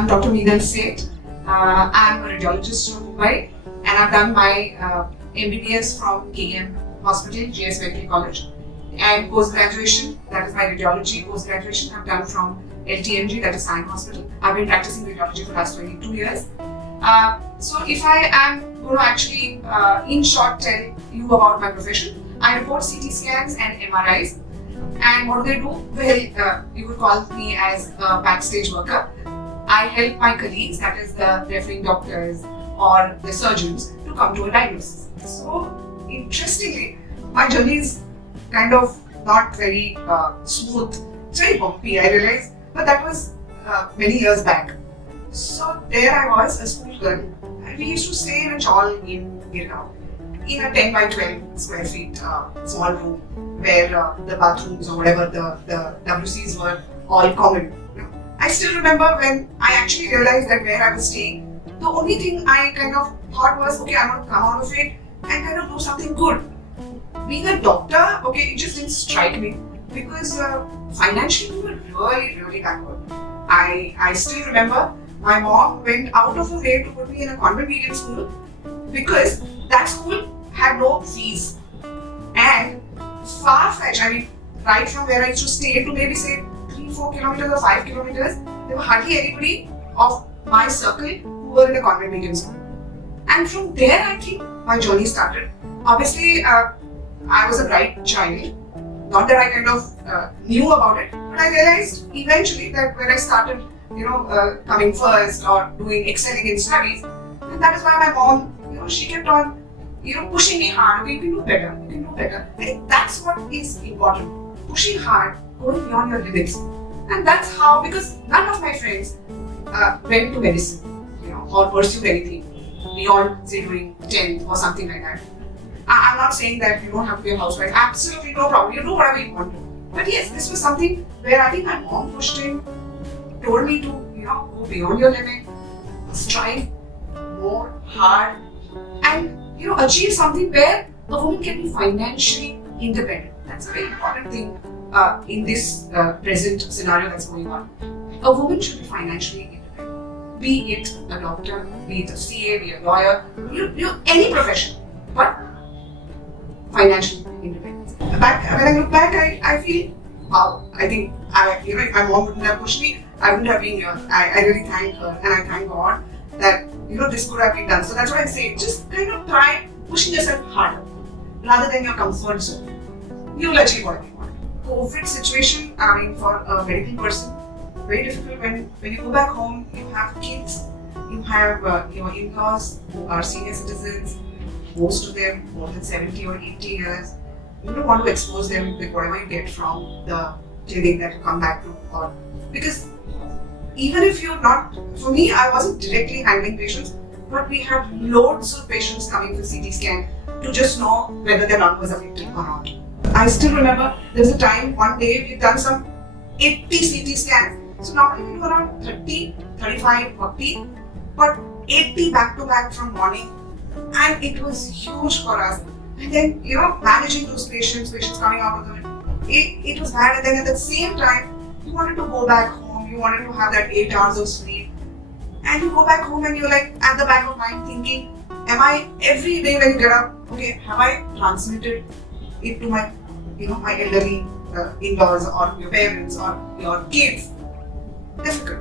I'm Dr. Minal Seth. I'm a radiologist from Mumbai, and I've done my MBBS from KM Hospital, GS Medical College, and post-graduation, that is my radiology post-graduation, I've done from LTMG, that is Science Hospital. I've been practicing radiology for the last 22 years. So if I am going to actually, in short, tell you about my profession, I report CT scans and MRIs. And what do they do? Well, you could call me as a backstage worker. I help my colleagues, that is the referring doctors or the surgeons, to come to a diagnosis. So, interestingly, my journey is kind of not very smooth. It's very bumpy, I realize, but that was many years back. So there I was, a school girl, and we used to stay in a chawl in a 10 by 12 square feet small room where the bathrooms or whatever the WCs were all common. I still remember when I actually realized that where I was staying, the only thing I kind of thought was, okay, I'm going to come out of it and kind of do something good. Being a doctor, okay, it just didn't strike me because financially we were really, really backward. I still remember my mom went out of her way to put me in a convent medium school because that school had no fees. And far-fetched, I mean, right from where I used to stay to maybe say 3-4 kilometers or 5 kilometers, there were hardly anybody of my circle who were in a convent medium school. And from there, I think my journey started. Obviously, I was a bright child. Not that I kind of knew about it, but I realized eventually that when I started, coming first or excelling in studies, and that is why my mom, she kept on, pushing me hard. Okay, you can do better. You can do better. I think that's what is important. Pushing hard, going beyond your limits, and that's how. Because none of my friends went to medicine, or pursued anything beyond, say, doing 10th or something like that. I'm not saying that you don't have to be a housewife. Absolutely no problem. You do whatever you want to. But yes, this was something where I think my mom pushed in, told me to, go beyond your limit, strive more hard, and achieve something where a woman can be financially independent. That's a very important thing in this present scenario that's going on. A woman should be financially independent. Be it a doctor, be it a CA, be a lawyer, any profession, but financial independence. When I look back, I feel, wow, I think, if my mom wouldn't have pushed me, I wouldn't have been here. I really thank her and I thank God that, this could have been done. So that's what I say, just kind of try pushing yourself harder rather than your comfort zone. You will achieve what you want. COVID situation, for a medical person, very difficult when you go back home, you have kids, you have your in-laws who are senior citizens, most of them more than 70 or 80 years. You don't want to expose them with whatever you get from the clinic that you come back to, or because even if you're not, for me, I wasn't directly handling patients, but we had loads of patients coming for CT scan to just know whether their lung was affected or not. I still remember there was a time, one day, we've done some 80 CT scans. So normally we do around 30, 35, 40, but 80 back to back from morning, and it was huge for us. And then, managing those patients coming out of them, it was bad. And then at the same time, you wanted to go back home, you wanted to have that 8 hours of sleep. And you go back home and you're like at the back of mind thinking, am I, every day when you get up, okay, have I transmitted it to my, my elderly in-laws or your parents or your kids? Difficult.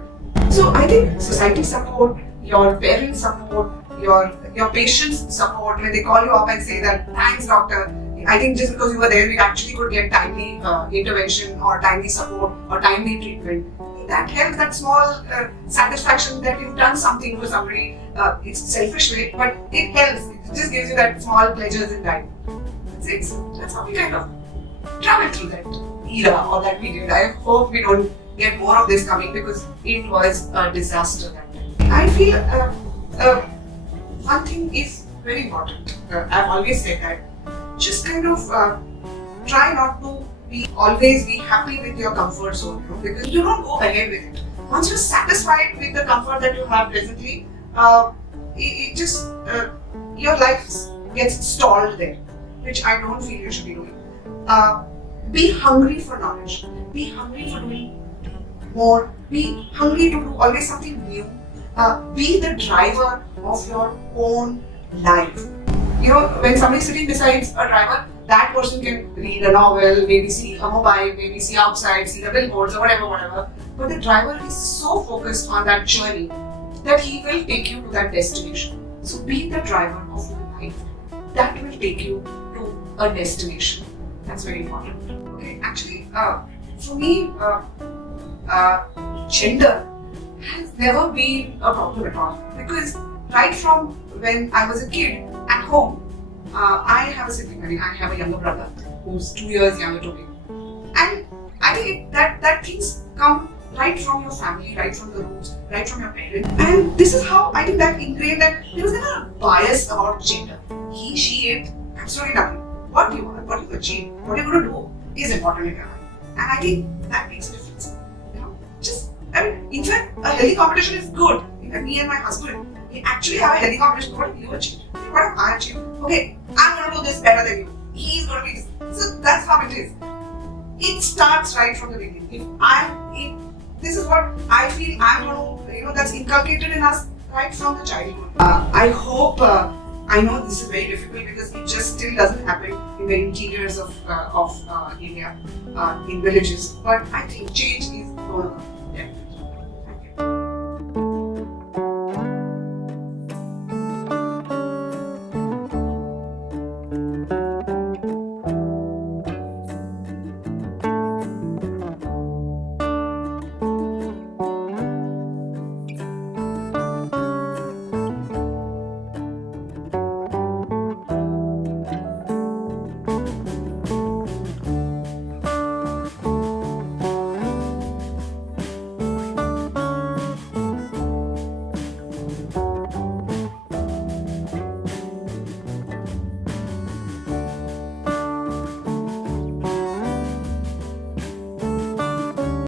So I think society support, your parents support, your patients support, when they call you up and say that, thanks doctor, I think just because you were there, we actually could get timely intervention or timely support or timely treatment. That helps, that small satisfaction that you've done something for somebody. It's selfish way, but it helps. It just gives you that small pleasures in life. That's how we kind of travel through that era or that period. I hope we don't get more of this coming because it was a disaster that time. I feel one thing is very important. I've always said that. Just kind of try not to always be happy with your comfort zone, because you don't go ahead with it. Once you're satisfied with the comfort that you have presently, your life gets stalled there, which I don't feel you should be doing. Be hungry for knowledge. Be hungry for doing more, be hungry to do always something new, be the driver of your own life. You know, when somebody is sitting beside a driver, that person can read a novel, maybe see a mobile, maybe see outside, see the billboards or whatever. But the driver is so focused on that journey that he will take you to that destination. So be the driver of your life. That will take you to a destination. That's very important. Okay, actually, for me, gender has never been a problem at all, because right from when I was a kid at home, I have a sibling. I have a younger brother who's 2 years younger to me, and I think that things come right from your family, right from the roots, right from your parents. And this is how I think that ingrained that there was never a bias about gender. He, she, it, absolutely nothing. What you want, what you achieve, what you're going to do is important in your life. And I think that makes a difference. You know, in fact, a healthy competition is good. In fact, me and my husband, we actually have a healthy competition. What have you achieved? What have I achieved? Okay, I'm going to do this better than you. He's going to be this. So that's how it is. It starts right from the beginning. This is what I feel I'm going to, that's inculcated in us right from the childhood. I hope, I know this is very difficult because it just still doesn't happen in the interiors of India, in villages. But I think change is going to come.